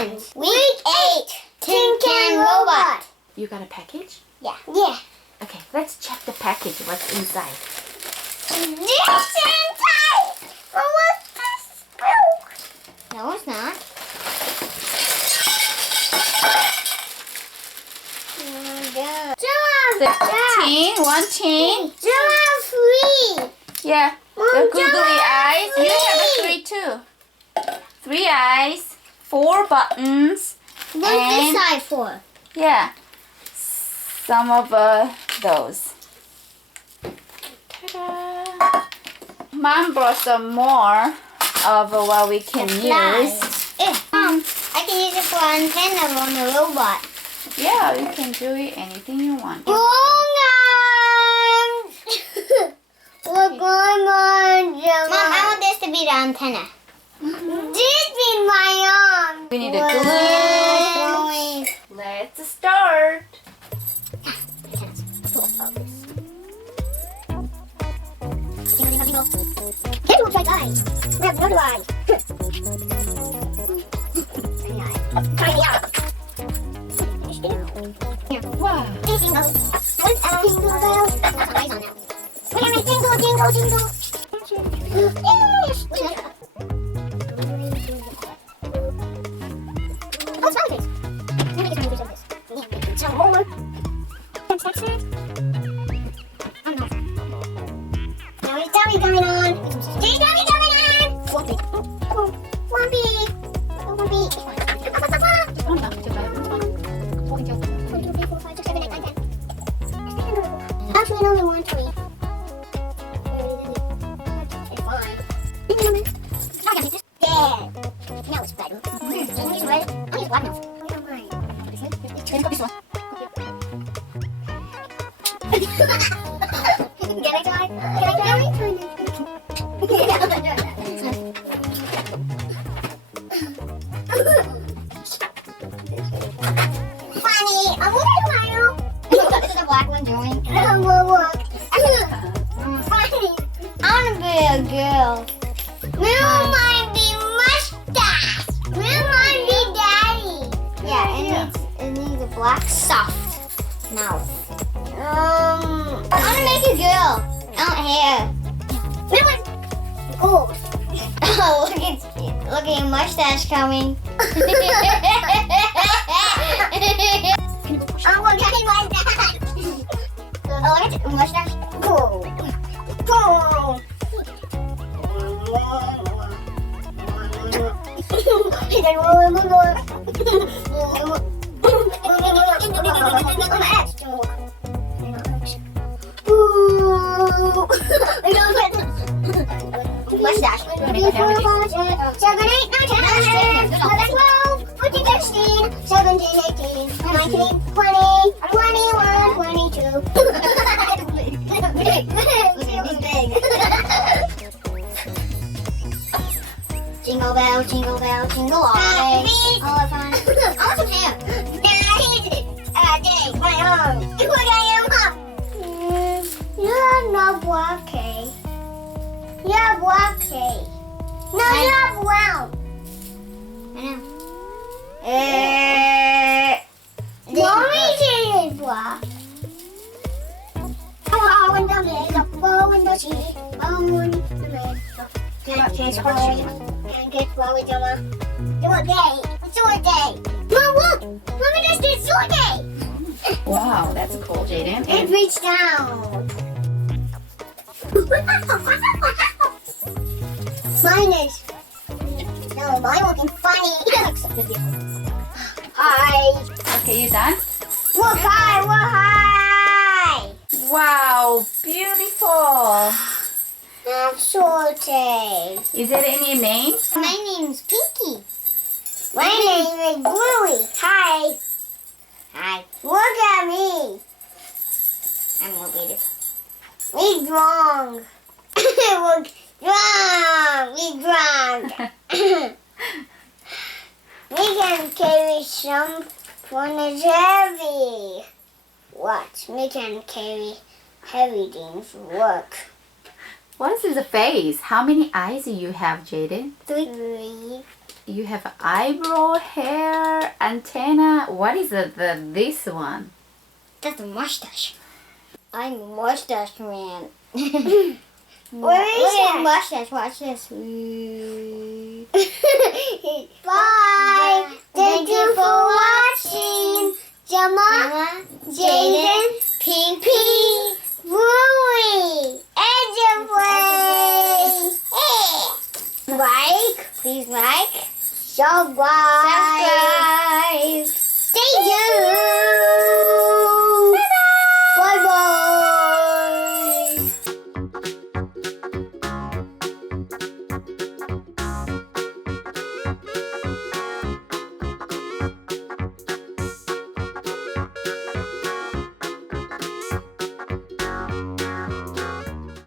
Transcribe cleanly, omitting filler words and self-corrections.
Lessons. Week 8. Tin Can Robot. You got a package? Yeah. Yeah. Okay, let's check the package. What's inside? This inside. Oh, what's this? Milk. No, it's not. Tin, one tin. Three. Yeah, the googly eyes. You have a 3 too. 3 eyes, 4 buttons. What's this side for? Yeah, some of those. Ta-da! Mom brought some more of what we can use. I can use it for antenna on the robot. Yeah, you can do it anything you want. We're going on. Mom, I want this to be the antenna. This be my arm. We need a glue. Let's start. Here's what I eyes. We have no eyes. Tiny eye. Wow. Jingle. Jingle bells. That's eyes on now. We're gonna jingle, jingle, jingle. Yes. What's wrong with this? Let me get some of this. Yeah, some more. That's it. I'm not. Now it's dummy going on. There's dummy going on. Flumpy. Flumpy. Flumpy. 1, 2, 3, 4, 5, 6, 7, 8, 9, 10. Actually, only 1, 3. It's fine. There. Now it's better. Can you use red? I'll use black now. Let's go this one. Can I try? Can I try? Funny. I'm gonna smile. This is a black one drawing. Look. Funny. I want to be a girl. Mom might be mustache. Mom might be daddy. Yeah, it needs a black soft mouth. I want to make a girl. I want hair. Gold. Oh, look at your mustache coming. I want to get my mustache. Oh, look at your mustache. Gold. Gold. Mustache. 3, 4, 5, 6, 7, 8, 9, 10, 11, 12, 14, 16, 17, 18, 19, 20, 21, 22. Jingle bell, jingle bell, jingle all the way. All the fun. I want some hair. Daddy, my arm. Look at your mom. You're not blacky. You're blacky. No, you're brown. I know. Mommy is black. Oh, and the red, the bow and the sheet. Oh, and the red. And get flower jama. Do a day. Do a day. Mom, look. Mommy just did do a day. Wow, that's cool, Jaden. It reached down. Mine is. No, mine looking funny. Hi. Okay, you done? Look, hi. Look, hi. Wow, beautiful. I'm sorry. Is there any name? My name's Pinky. My name is Bluey. Hi. Hi. Look at me. I'm more beautiful. We drunk. We're drunk. We drunk. We can carry some when it's heavy. Watch, we can carry heavy things for work. What is the face? How many eyes do you have, Jaden? 3. You have eyebrow, hair, antenna. What is this one? That's a mustache. I'm a mustache man. Where is that? Mustache. Watch this. Bye. Thank you for watching. Gemma, Jaden, Pinky, Rui, Eduplay. Please like, subscribe. Stay tuned.